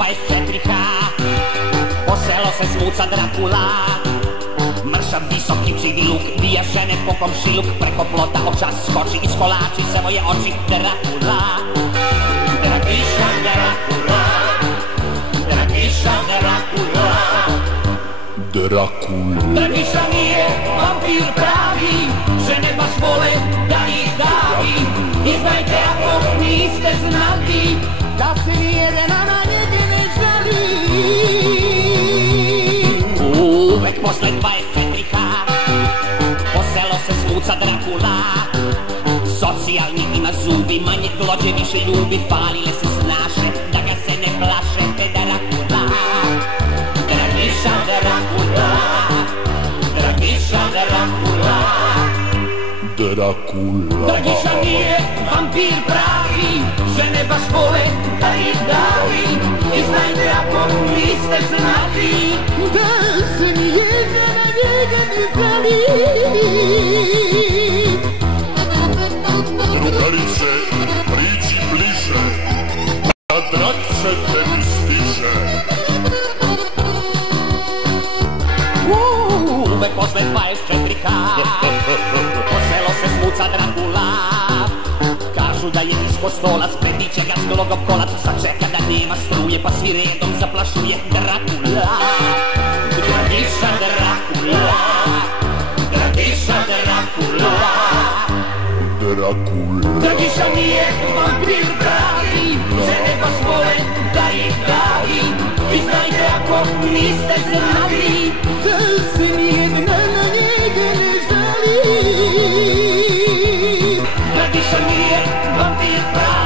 24H. Po selo se smuca Drakula, mršav visoki čivi luk, bija žene po komšiluk, preko plota očas skoči, iskolači se moje oči. Drakula, Dragiša Drakula, Dragiša Drakula, Drakula. Dragiša nije vampir pravi, žene baš vole da ih davi. I znajte ako niste znali, da se nijedna na njega ne žali. Uvek posle 24H po selo se smuca Drakula, socijalni ima zubi, manje glođe, više ljubi, palile se snaše, da ga se ne plaše. Drakula, Dragiša Drakula, Dragiša Drakula, Drakula. Dragiša nije vampir pravi, žene baš vole da ih davi. I znajte ako niste znali, da se nijedna na njega ne žali. Drugarice, priđi bliže, da drak se tebi stiže. Uvek posle 24H po selo se smuca Drakula, kažu da je ispod stolac, prediće ga zglogov kolac, sad čeka da nema struje pa svi redom zaplašuje. Drakula, Dragiša Drakula, Dragiša Drakula, Drakula. Dragiša nije vampir pravi, žene baš vole da ih davi. I znajte ako niste znali, da se nijedna na njega ne žali. Dragiša nije vampir pravi.